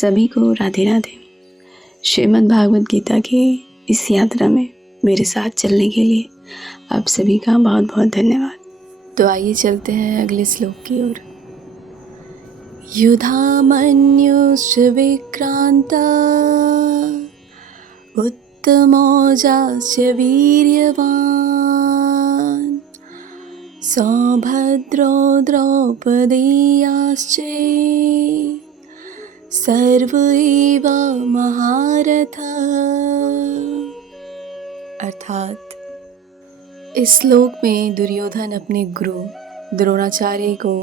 सभी को राधे राधे। श्रीमद् भागवत गीता की इस यात्रा में मेरे साथ चलने के लिए आप सभी का बहुत बहुत धन्यवाद। तो आइए चलते हैं अगले श्लोक की ओर। युधामन्युश्च विक्रांता उत्तमौजाश्च वीर्यवान् सौभद्रो द्रौपदेयाश्च सर्व एव महारथा। अर्थात इस श्लोक में दुर्योधन अपने गुरु द्रोणाचार्य को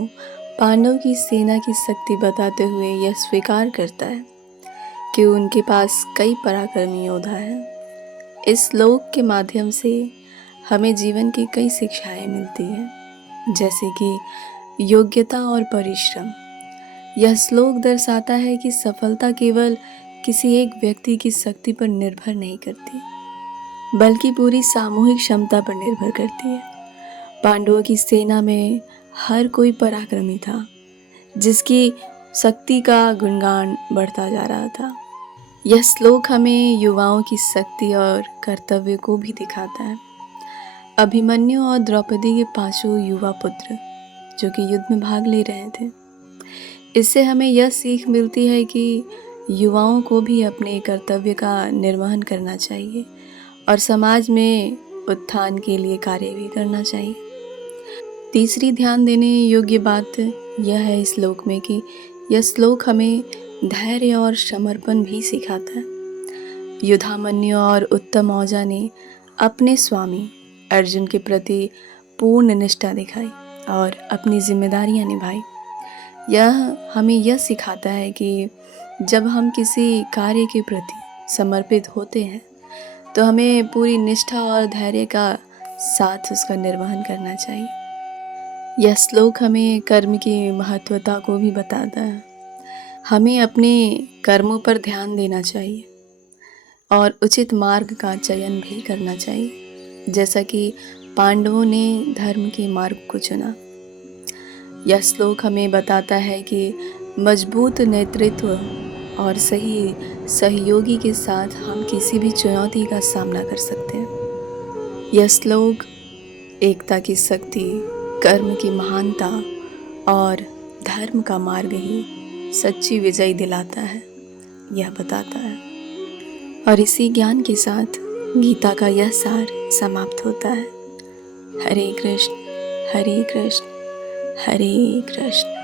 पांडव की सेना की शक्ति बताते हुए यह स्वीकार करता है कि उनके पास कई पराक्रमी योद्धा हैं। इस श्लोक के माध्यम से हमें जीवन की कई शिक्षाएं मिलती हैं, जैसे कि योग्यता और परिश्रम। यह श्लोक दर्शाता है कि सफलता केवल किसी एक व्यक्ति की शक्ति पर निर्भर नहीं करती, बल्कि पूरी सामूहिक क्षमता पर निर्भर करती है। पांडवों की सेना में हर कोई पराक्रमी था, जिसकी शक्ति का गुणगान बढ़ता जा रहा था। यह श्लोक हमें युवाओं की शक्ति और कर्तव्य को भी दिखाता है। अभिमन्यु और द्रौपदी के 5 युवा पुत्र जो कि युद्ध में भाग ले रहे थे, इससे हमें यह सीख मिलती है कि युवाओं को भी अपने कर्तव्य का निर्वहन करना चाहिए और समाज में उत्थान के लिए कार्य भी करना चाहिए। तीसरी ध्यान देने योग्य बात यह है इस श्लोक में कि यह श्लोक हमें धैर्य और समर्पण भी सिखाता है। युधामन्यु और उत्तमौजा ने अपने स्वामी अर्जुन के प्रति पूर्ण निष्ठा दिखाई और अपनी जिम्मेदारियां निभाई। यह हमें यह सिखाता है कि जब हम किसी कार्य के प्रति समर्पित होते हैं तो हमें पूरी निष्ठा और धैर्य का साथ उसका निर्वहन करना चाहिए। यह श्लोक हमें कर्म की महत्वता को भी बताता है। हमें अपने कर्मों पर ध्यान देना चाहिए और उचित मार्ग का चयन भी करना चाहिए, जैसा कि पांडवों ने धर्म के मार्ग को चुना। यह श्लोक हमें बताता है कि मजबूत नेतृत्व और सही सहयोगी के साथ हम किसी भी चुनौती का सामना कर सकते हैं। यह श्लोक एकता की शक्ति, कर्म की महानता और धर्म का मार्ग ही सच्ची विजय दिलाता है, यह बताता है। और इसी ज्ञान के साथ गीता का यह सार समाप्त होता है। हरे कृष्ण हरे कृष्ण हरे कृष्ण।